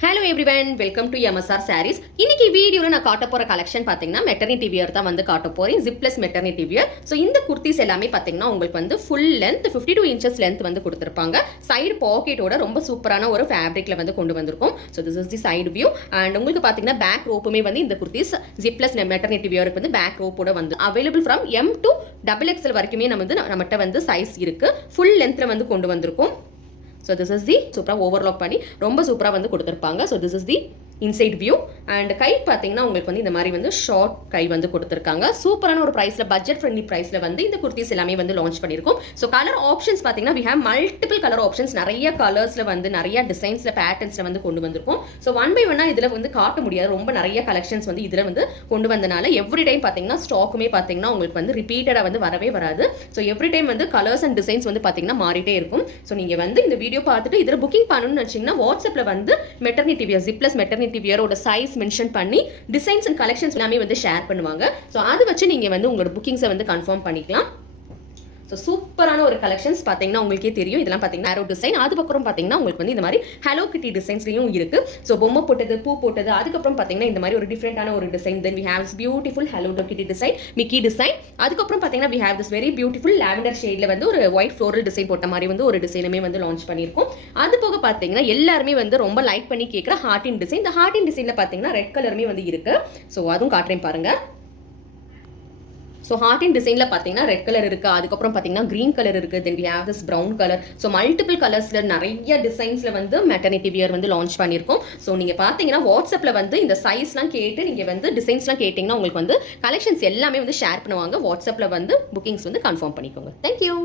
Hello everyone, welcome to MSR sarees. இன்னைக்கு வீடியோவில் நான் காட்ட போகிற கலெக்ஷன் பார்த்தீங்கன்னா மெட்டர்னிட்டி வியர் தான் வந்து காட்ட போகிறேன். ஜிப்லெஸ் மெட்டர்னிட்டி வியர். ஸோ இந்த குர்த்திஸ் எல்லாமே பார்த்தீங்கன்னா உங்களுக்கு வந்து ஃபுல் லென்த் 52 இன்ச்சஸ் லென்த் வந்து கொடுத்துருப்பாங்க. சைடு பாக்கெட்டோட ரொம்ப சூப்பரான ஒரு ஃபேப்ரிக்ல வந்து கொண்டு வந்திருக்கும். So this is the side view. And உங்களுக்கு பார்த்தீங்கன்னா பேக் ரோப்புமே வந்து இந்த குர்த்திஸ் ஜிப்லெஸ் மெட்டர்னிட்டி வியருக்கு வந்து பேக் ரோப்போட வந்து available from M to XXL வரைக்குமே நம்மகிட்ட வந்து சைஸ் இருக்கு. ஃபுல் லென்த்ல வந்து கொண்டு வந்திருக்கும். So this is the சூப்பராக ஓவர்லாக் பண்ணி ரொம்ப சூப்பராக வந்து கொடுத்துருப்பாங்க. So this is the inside view. And கை பார்த்தீங்கன்னா உங்களுக்கு வந்து இந்த மாதிரி வந்து ஷார்ட் கை வந்து கொடுத்துருக்காங்க. சூப்பரான ஒரு ப்ரைஸில், பட்ஜெட் ஃப்ரெண்ட்லி ப்ரைஸில் வந்து இந்த குர்த்திஸ் எல்லாமே வந்து லான்ச் பண்ணியிருக்கோம். ஸோ கலர் ஆப்ஷன்ஸ் பார்த்தீங்கன்னா we have multiple colour options. நிறைய கலர்ஸில் வந்து நிறைய டிசைன்ஸில் பேட்டர்ன்ஸில் வந்து கொண்டு வந்திருக்கும். ஸோ ஒன் பை ஒன்னாக இதில் வந்து காட்ட முடியாது. ரொம்ப நிறைய கலெக்ஷன்ஸ் வந்து இதில் வந்து கொண்டு வந்தனால எவ்ரி டைம் பார்த்தீங்கன்னா ஸ்டாக்குமே பார்த்தீங்கன்னா உங்களுக்கு வந்து ரிப்பீட்டடாக வந்து வரவே வராது. ஸோ எவ்ரி டைம் வந்து கலர்ஸ் அண்ட் டிசைன்ஸ் வந்து பார்த்தீங்கன்னா மாறிட்டே இருக்கும். ஸோ நீங்கள் வந்து இந்த வீடியோ பார்த்துட்டு இதில் புக்கிங் பண்ணணும்னு வச்சிங்கன்னா வாட்ஸ்அப்பில் வந்து மெட்டர்னிட்டி வியர், ஜிப்லெஸ் மெட்டர்னிட்டி வியரோட சைஸ் மென்ஷன் பண்ணி டிசைன்ஸ் அண்ட் கலெக்ஷன்ஸ் எல்லாமே வந்து ஷேர் பண்ணுவாங்க. ஸோ அதை வச்சு நீங்கள் வந்து உங்களோட புக்கிங்ஸை வந்து கன்ஃபார்ம் பண்ணிக்கலாம். ஸோ சூப்பரான ஒரு கலெக்ஷன்ஸ் பார்த்தீங்கன்னா உங்களுக்கே தெரியும். இதெல்லாம் பார்த்தீங்கன்னா ஆரோ டிசைன். அதுக்கப்புறம் பார்த்தீங்கன்னா உங்களுக்கு வந்து இந்த மாதிரி ஹலோ கிட்டி டிசைன்ஸ்லையும் இருக்கு. ஸோ பொம்மை போட்டது, பூ போட்டது, அதுக்கப்புறம் பார்த்தீங்கன்னா இந்த மாதிரி ஒரு டிஃப்ரெண்டான ஒரு design. Then we have this beautiful Hello Kitty design, Mickey design. அதுக்கப்புறம் பார்த்தீங்கன்னா we have this very beautiful lavender ஷேட்ல வந்து ஒரு ஒயிட் ஃப்ளோரல் டிசைன் போட்ட மாதிரி வந்து ஒரு டிசைனுமே வந்து லான்ச் பண்ணியிருக்கோம். அது போக பார்த்தீங்கன்னா எல்லாருமே வந்து ரொம்ப லைக் பண்ணி கேட்குற ஹார்டின் டிசைன். இந்த ஹார்டின் டிசைனில் பார்த்தீங்கன்னா ரெட் கலருமே வந்து இருக்கு. ஸோ அதுவும் காட்டுறேன் பாருங்க. ஸோ ஹார்டின் டிசைனில் பார்த்தீங்கன்னா ரெட் கலர் இருக்குது, அதுக்கப்புறம் பார்த்தீங்கன்னா க்ரீன் கலர் இருக்குது, then we have this brown colour. So multiple கலர்ஸில் நிறைய டிசைன்ஸில் வந்து மெட்டர்னிட்டி வியர் வந்து லான்ச் பண்ணியிருக்கோம். ஸோ நீங்கள் பார்த்தீங்கன்னா வாட்ஸ்அப்பில் வந்து இந்த சைஸ்லாம் கேட்டு நீங்கள் வந்து டிசைன்ஸ்லாம் கேட்டிங்கன்னா உங்களுக்கு வந்து கலெக்ஷன்ஸ் எல்லாமே வந்து ஷேர் பண்ணுவாங்க. வாட்ஸ்அப்பில் வந்து புக்கிங்ஸ் வந்து கன்ஃபார்ம் பண்ணிக்கோங்க. தேங்க்யூ.